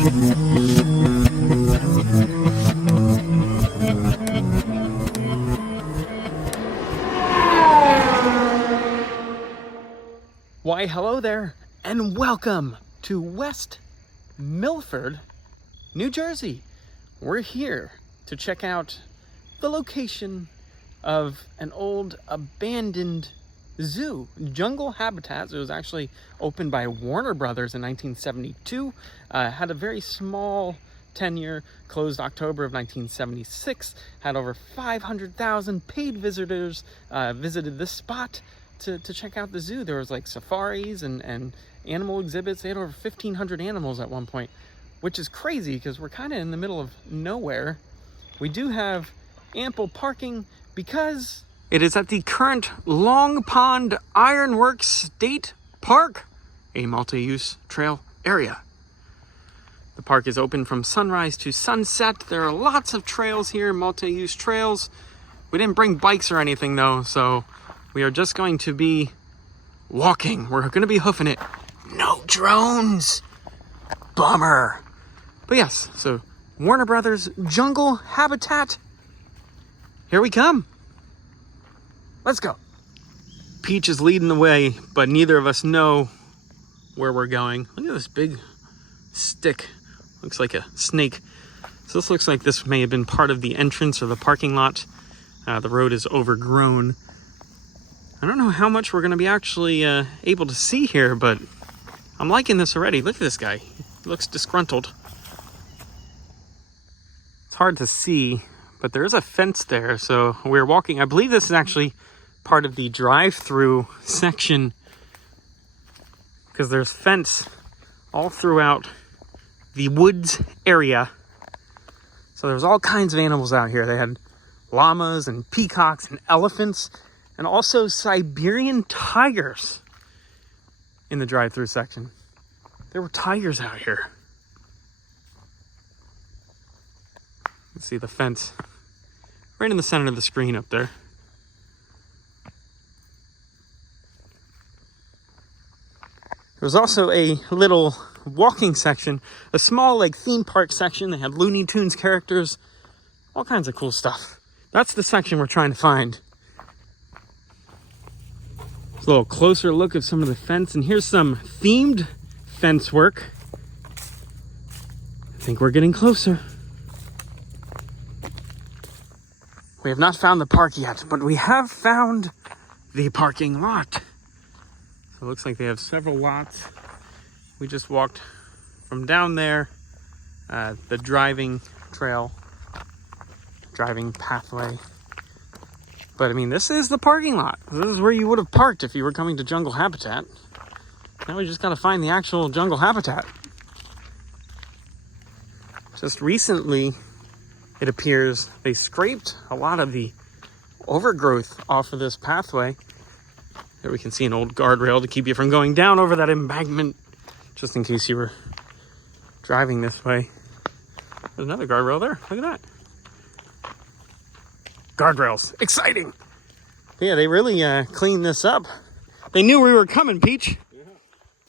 Why, hello there, and welcome to West Milford, New Jersey. We're here to check out the location of an old abandoned zoo, Jungle Habitat. It was actually opened by Warner Brothers in 1972. Had a very small tenure, closed October of 1976. Had over 500,000 paid visitors visited this spot to check out the zoo. There was like safaris and animal exhibits. They had over 1,500 animals at one point, which is crazy because we're kind of in the middle of nowhere. We do have ample parking because it is at the current Long Pond Ironworks State Park, a multi-use trail area. The park is open from sunrise to sunset. There are lots of trails here, multi-use trails. We didn't bring bikes or anything though, so we are just going to be walking. We're going to be hoofing it. No drones. Bummer. But yes, so Warner Brothers Jungle Habitat. Here we come. Let's go. Peach is leading the way, but neither of us know where we're going. Look at this big stick. Looks like a snake. So this looks like this may have been part of the entrance or the parking lot. The road is overgrown. I don't know how much we're going to be actually able to see here, but I'm liking this already. Look at this guy. He looks disgruntled. It's hard to see, but there is a fence there. So we're walking. I believe this is actually part of the drive-through section because there's fence all throughout the woods area. So there's all kinds of animals out here. They had llamas and peacocks and elephants, and also Siberian tigers in the drive-through section. There were tigers out here. Let's see the fence right in the center of the screen up there. There was also a little walking section, a small like theme park section. They had Looney Tunes characters, all kinds of cool stuff. That's the section we're trying to find. A little closer look at some of the fence, and here's some themed fence work. I think we're getting closer. We have not found the park yet, but we have found the parking lot. So it looks like they have several lots. We just walked from down there, the driving trail, driving pathway. But I mean, this is the parking lot. This is where you would have parked if you were coming to Jungle Habitat. Now we just got to find the actual Jungle Habitat. Just recently, it appears they scraped a lot of the overgrowth off of this pathway. There we can see an old guardrail to keep you from going down over that embankment, just in case you were driving this way. There's another guardrail there. Look at that. Guardrails. Exciting. Yeah, they really cleaned this up. They knew we were coming, Peach. Yeah.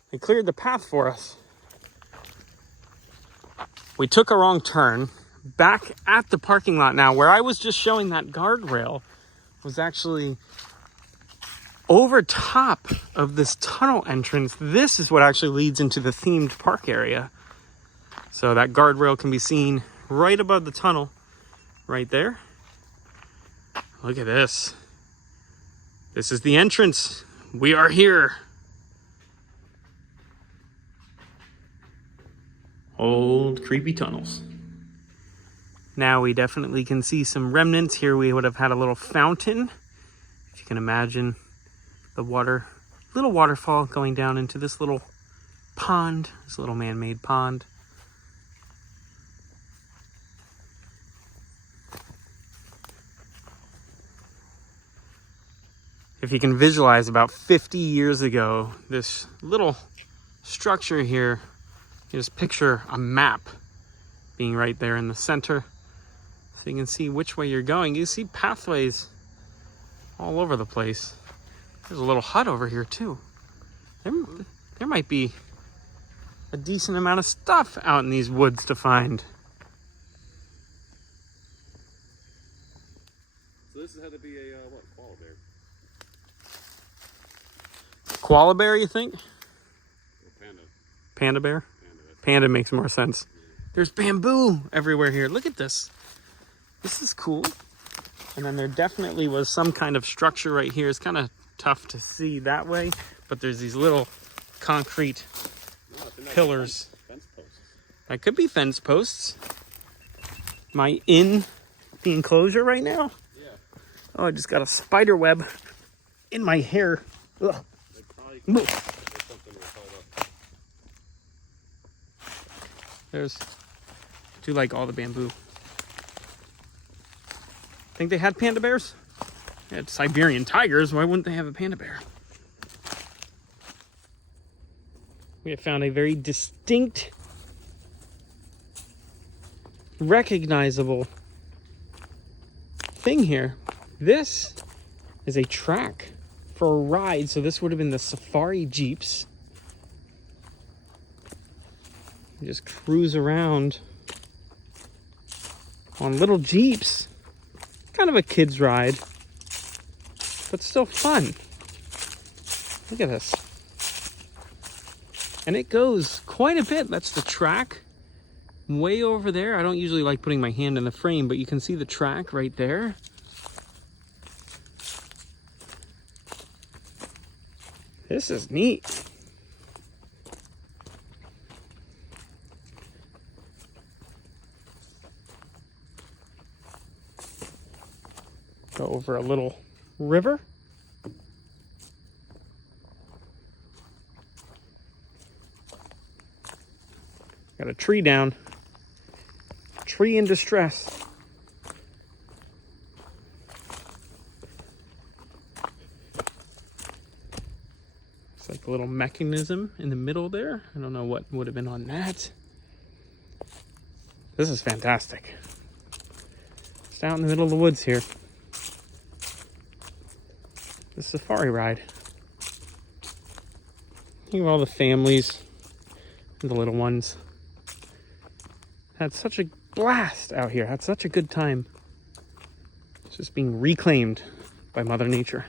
They cleared the path for us. We took a wrong turn back at the parking lot now. Where I was just showing that guardrail was actually over top of this tunnel entrance. This is what actually leads into the themed park area. So that guardrail can be seen right above the tunnel right there. Look at this. This is the entrance. We are here. Old creepy tunnels. Now we definitely can see some remnants. Here we would have had a little fountain. If you can imagine the water, little waterfall going down into this little pond, this little man-made pond. If you can visualize about 50 years ago, this little structure here, you just picture a map being right there in the center. So you can see which way you're going. You see pathways all over the place. There's a little hut over here too. There might be a decent amount of stuff out in these woods to find. So this had to be a, what, koala bear? Koala bear, you think? Or panda. Panda bear? Panda. Panda makes more sense. There's bamboo everywhere here. Look at this. This is cool. And then there definitely was some kind of structure right here. It's kind of tough to see that way, but there's these little concrete pillars. Fence posts. That could be fence posts. Am I in the enclosure right now? Yeah. Oh, I just got a spider web in my hair. Ugh. There's something we're called up. There's, I do like all the bamboo. Think they had panda bears? They had Siberian tigers. Why wouldn't they have a panda bear? We have found a very distinct, recognizable thing here. This is a track for a ride. So this would have been the safari jeeps. You just cruise around on little jeeps. Kind of a kid's ride, but still fun. Look at this. And it goes quite a bit. That's the track way over there. I don't usually like putting my hand in the frame, but you can see the track right there. This is neat. Go over a little river. Got a tree down. Tree in distress. It's like a little mechanism in the middle there. I don't know what would have been on that. This is fantastic. It's out in the middle of the woods here. The safari ride. Think of all the families and the little ones. Had such a blast out here. Had such a good time. It's just being reclaimed by Mother Nature.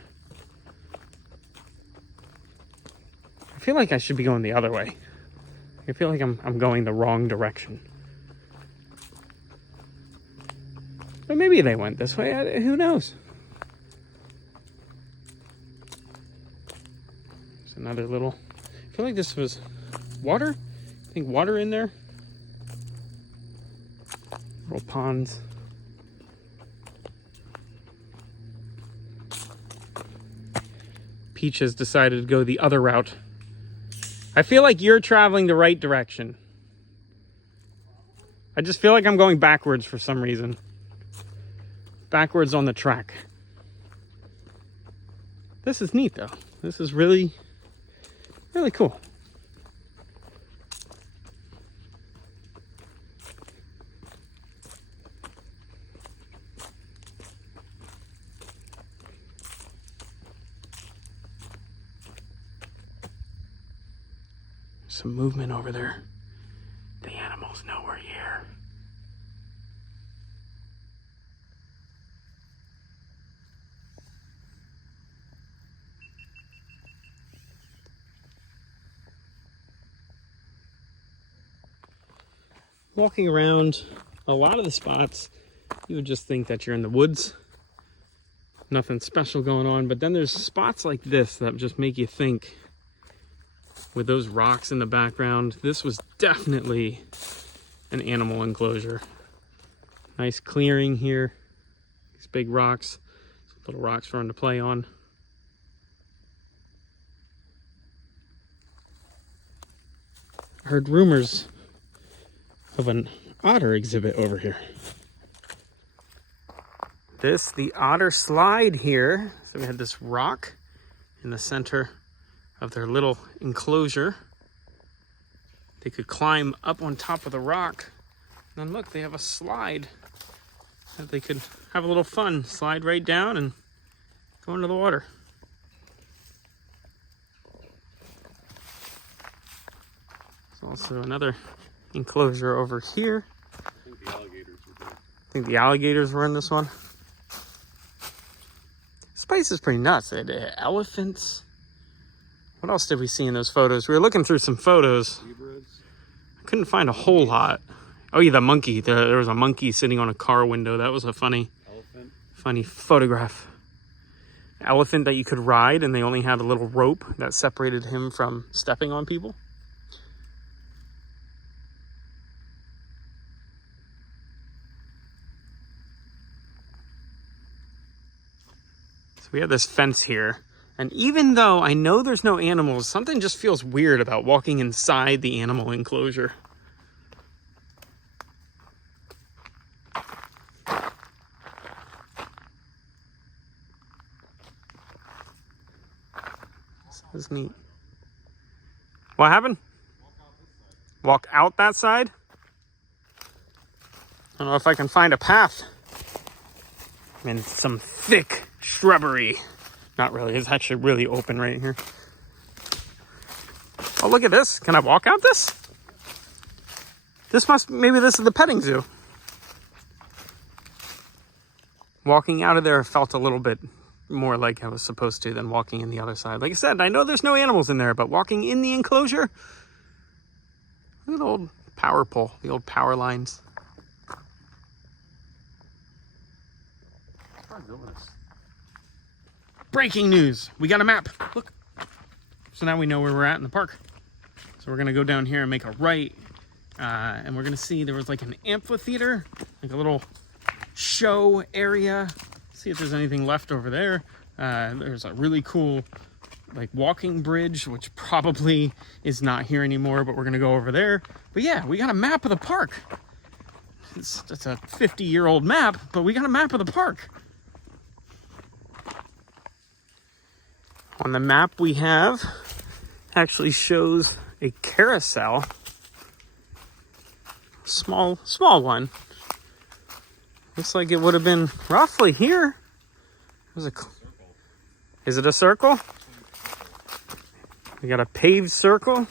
I feel like I should be going the other way. I feel like I'm going the wrong direction. But maybe they went this way. Who knows? There's another little... I feel like this was water. I think water in there. Little ponds. Peach has decided to go the other route. I feel like you're traveling the right direction. I just feel like I'm going backwards for some reason. Backwards on the track. This is neat though. This is really, really cool. Some movement over there. The animals know we're here. Walking around a lot of the spots, you would just think that you're in the woods. Nothing special going on, but then there's spots like this that just make you think. With those rocks in the background, this was definitely an animal enclosure. Nice clearing here. These big rocks, little rocks for them to play on. I heard rumors of an otter exhibit over here. The otter slide here. So we had this rock in the center of their little enclosure. They could climb up on top of the rock. And then look, they have a slide that they could have a little fun. Slide right down and go into the water. Also another enclosure over here. I think the alligators were there. I think the alligators were in this one. This place is pretty nuts. They had elephants. What else did we see in those photos? We were looking through some photos. Zebras. I couldn't find a whole lot. Oh yeah, the monkey. There was a monkey sitting on a car window. That was a funny photograph. Elephant that you could ride, and they only had a little rope that separated him from stepping on people. So we have this fence here, and even though I know there's no animals, something just feels weird about walking inside the animal enclosure. This is neat. What happened? Walk out that side? I don't know if I can find a path. I'm in some thick shrubbery. Not really, it's actually really open right here. Oh, look at this. Can I walk out this? Maybe this is the petting zoo. Walking out of there felt a little bit more like I was supposed to than walking in the other side. Like I said, I know there's no animals in there, but walking in the enclosure, look at the old power pole, the old power lines. Breaking news, we got a map, look. So now we know where we're at in the park. So we're gonna go down here and make a right, and we're gonna see there was like an amphitheater, like a little show area. See if there's anything left over there. There's a really cool like walking bridge, which probably is not here anymore, but we're gonna go over there. But yeah, we got a map of the park. It's a 50-year-old map, but we got a map of the park. On the map we have actually shows a carousel. Small one. Looks like it would have been roughly here. Is it a circle? We got a paved circle.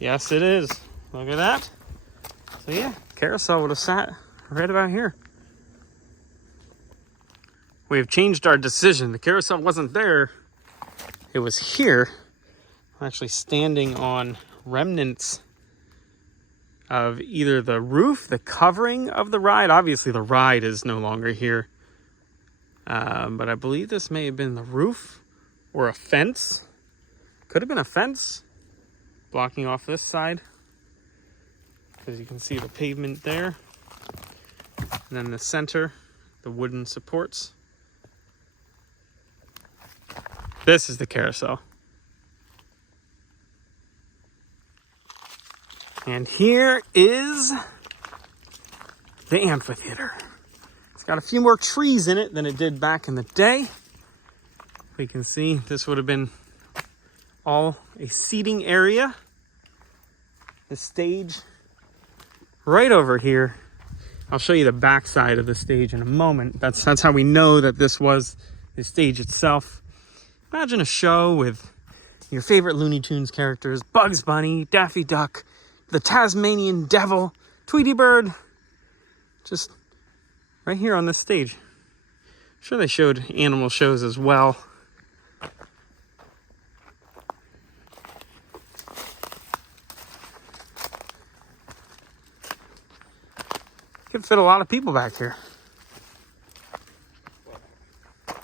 Yes, it is. Look at that. So yeah, carousel would have sat right about here. We have changed our decision. The carousel wasn't there. It was here. I'm actually standing on remnants of either the roof, the covering of the ride. Obviously the ride is no longer here. But I believe this may have been the roof or a fence. Could have been a fence blocking off this side, because you can see the pavement there. And then the center, the wooden supports. This is the carousel. And here is the amphitheater. It's got a few more trees in it than it did back in the day. We can see this would have been all a seating area. The stage right over here. I'll show you the back side of the stage in a moment. That's how we know that this was the stage itself. Imagine a show with your favorite Looney Tunes characters, Bugs Bunny, Daffy Duck, the Tasmanian Devil, Tweety Bird, just right here on this stage. I'm sure they showed animal shows as well. Could fit a lot of people back here. Did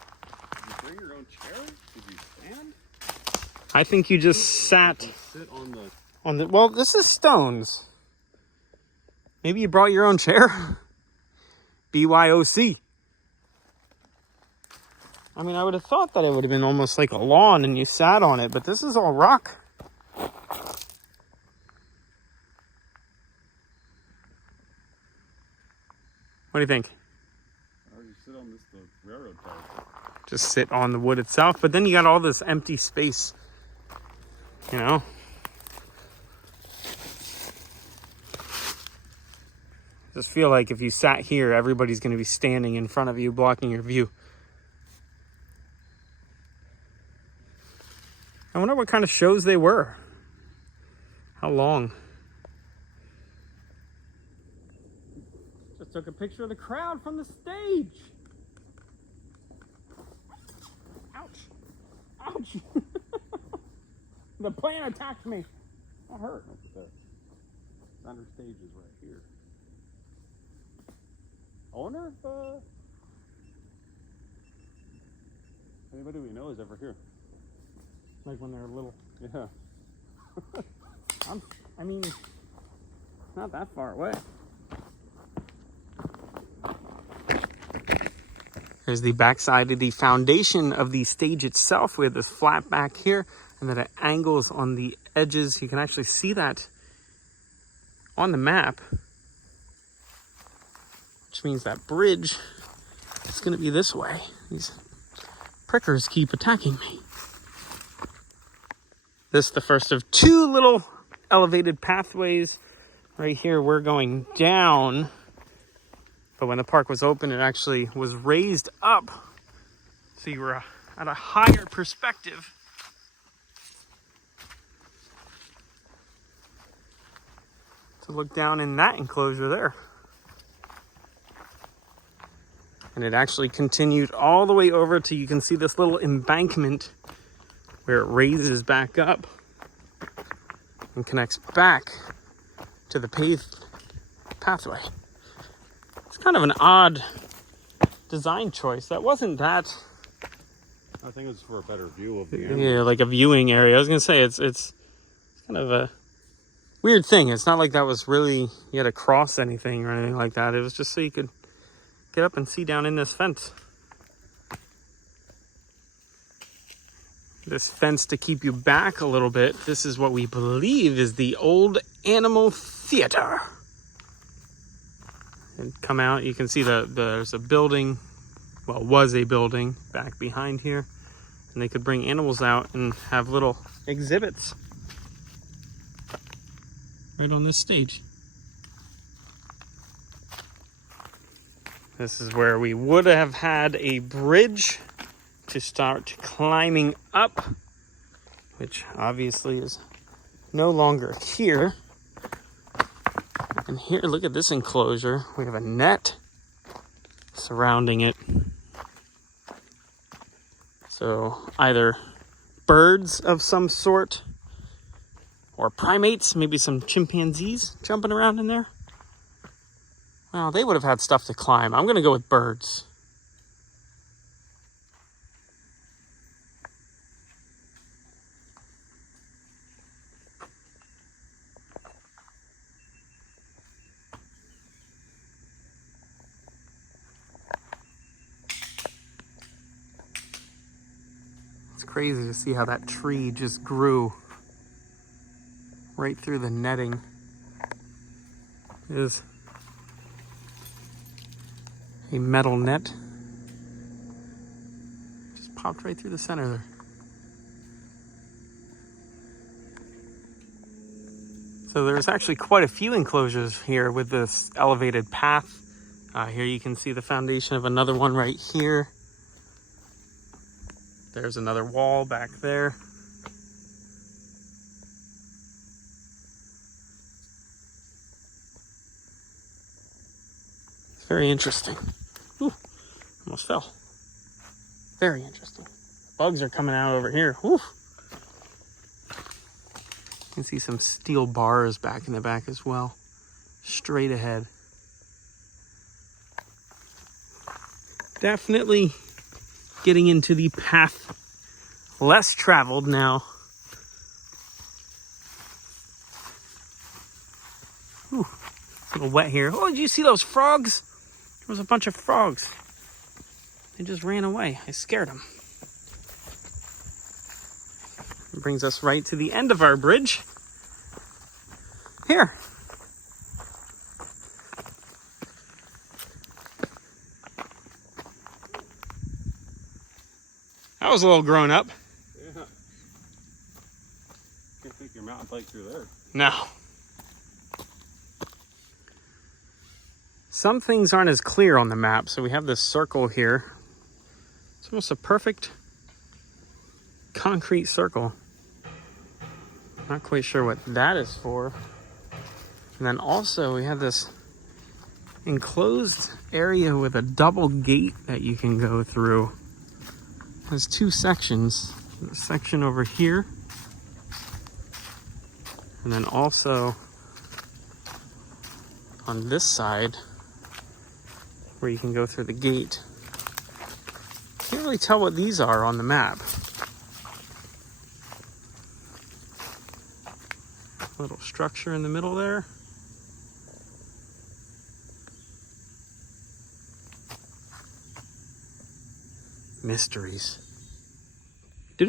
you bring your own chair? Did you stand? I think you just sat Sit on the, well, this is stones. Maybe you brought your own chair? BYOC. I mean, I would have thought that it would have been almost like a lawn and you sat on it, but this is all rock. What do you think? Or you sit on the railroad ties. Just sit on the wood itself, but then you got all this empty space, you know? Just feel like if you sat here, everybody's going to be standing in front of you, blocking your view. I wonder what kind of shows they were. How long? Just took a picture of the crowd from the stage. Ouch. Ouch. The plane attacked me. That hurt. The center stage is right here. I wonder if anybody we know is ever here. Like when they're little. Yeah. I mean, not that far away. There's the backside of the foundation of the stage itself. We have this flat back here, and then it angles on the edges. You can actually see that on the map, which means that bridge is going to be this way. These prickers keep attacking me. This is the first of two little elevated pathways. Right here, we're going down. But when the park was open, it actually was raised up. So you were at a higher perspective. To look down in that enclosure there. And it actually continued all the way over to, you can see this little embankment where it raises back up and connects back to the paved pathway. It's kind of an odd design choice. That wasn't that. I think it's for a better view of the animals. Yeah, like a viewing area. I was gonna say it's kind of a weird thing. It's not like that was really, you had to cross anything or anything like that. It was just so you could get up and see down in this fence. This fence to keep you back a little bit. This is what we believe is the old animal theater. And come out, you can see there's a building, well, was a building back behind here. And they could bring animals out and have little exhibits right on this stage. This is where we would have had a bridge to start climbing up, which obviously is no longer here. And here, look at this enclosure. We have a net surrounding it. So either birds of some sort or primates, maybe some chimpanzees jumping around in there. Well, they would have had stuff to climb. I'm gonna go with birds. It's crazy to see how that tree just grew right through the netting. It is a metal net. Just popped right through the center there. So there's actually quite a few enclosures here with this elevated path. Here you can see the foundation of another one right here. There's another wall back there. It's very interesting. Ooh, almost fell. Very interesting. Bugs are coming out over here. Ooh. You can see some steel bars back in the back as well. Straight ahead. Definitely getting into the path less traveled now. Ooh, it's a little wet here. Oh, did you see those frogs? There was a bunch of frogs. They just ran away. I scared them. It brings us right to the end of our bridge. Here. That was a little grown up. Yeah. Can't take your mountain bike through there. No. Some things aren't as clear on the map, so we have this circle here. It's almost a perfect concrete circle. Not quite sure what that is for. And then also we have this enclosed area with a double gate that you can go through. There's two sections. A section over here, and then also on this side where you can go through the gate. Can't really tell what these are on the map. Little structure in the middle there. Mysteries. Was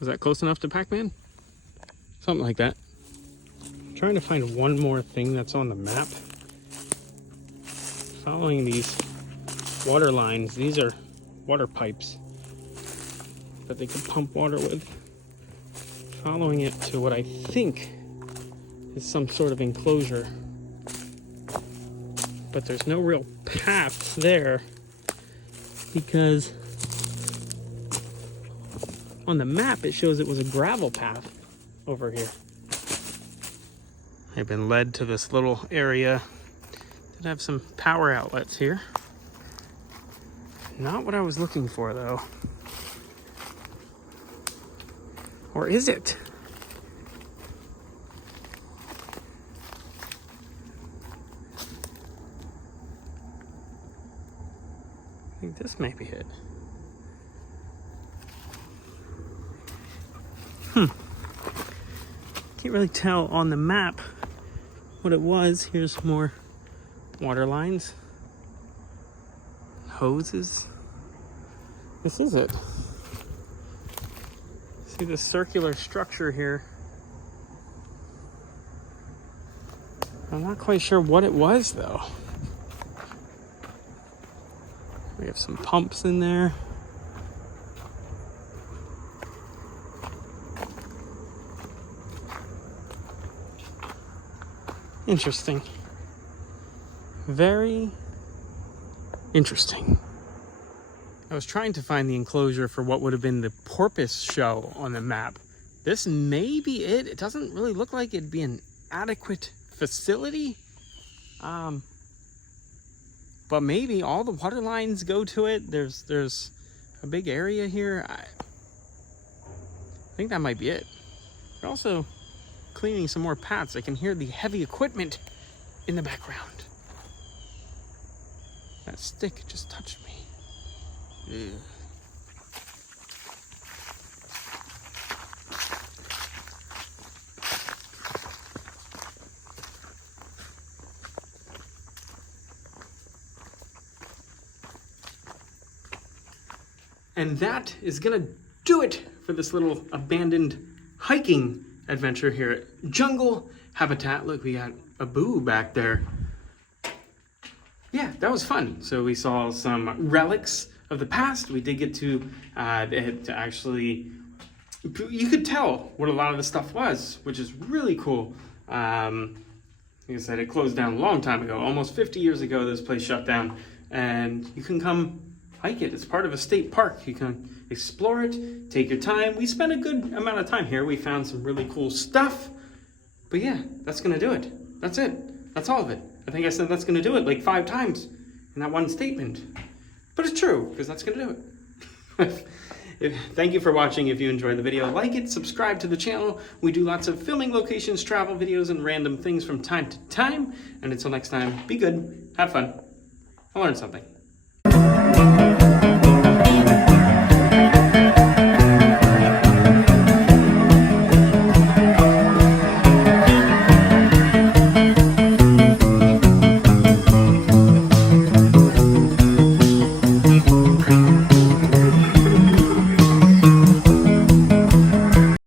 that close enough to Pac-Man? Something like that. I'm trying to find one more thing that's on the map. Following these water lines, these are water pipes that they can pump water with. Following it to what I think is some sort of enclosure. But there's no real path there because on the map it shows it was a gravel path over here. I've been led to this little area that have some power outlets here. Not what I was looking for though. Or is it? I think this may be it. Can't really tell on the map what it was. Here's more water lines. Hoses. This is it. See the circular structure here. I'm not quite sure what it was though. We have some pumps in there. Interesting. Very interesting. I was trying to find the enclosure for what would have been the porpoise show on the map. This may be it. It doesn't really look like it'd be an adequate facility. But maybe all the water lines go to it. There's a big area here. I think that might be it. They're also cleaning some more paths. I can hear the heavy equipment in the background. That stick just touched me. Ew. And that is gonna do it for this little abandoned hiking adventure here at Jungle Habitat. Look, we got a boo back there. Yeah, that was fun. So we saw some relics of the past. We did get to actually, you could tell what a lot of the stuff was, which is really cool. Like I said, it closed down a long time ago. Almost 50 years ago, this place shut down. And you can come hike it. It's part of a state park. You can explore it, take your time. We spent a good amount of time here. We found some really cool stuff. But yeah, that's gonna do it. That's it. That's all of it. I think I said that's gonna do it like 5 times in that one statement. But it's true, because that's gonna do it. Thank you for watching. If you enjoyed the video, like it, subscribe to the channel. We do lots of filming locations, travel videos, and random things from time to time. And until next time, be good, have fun, and learn something.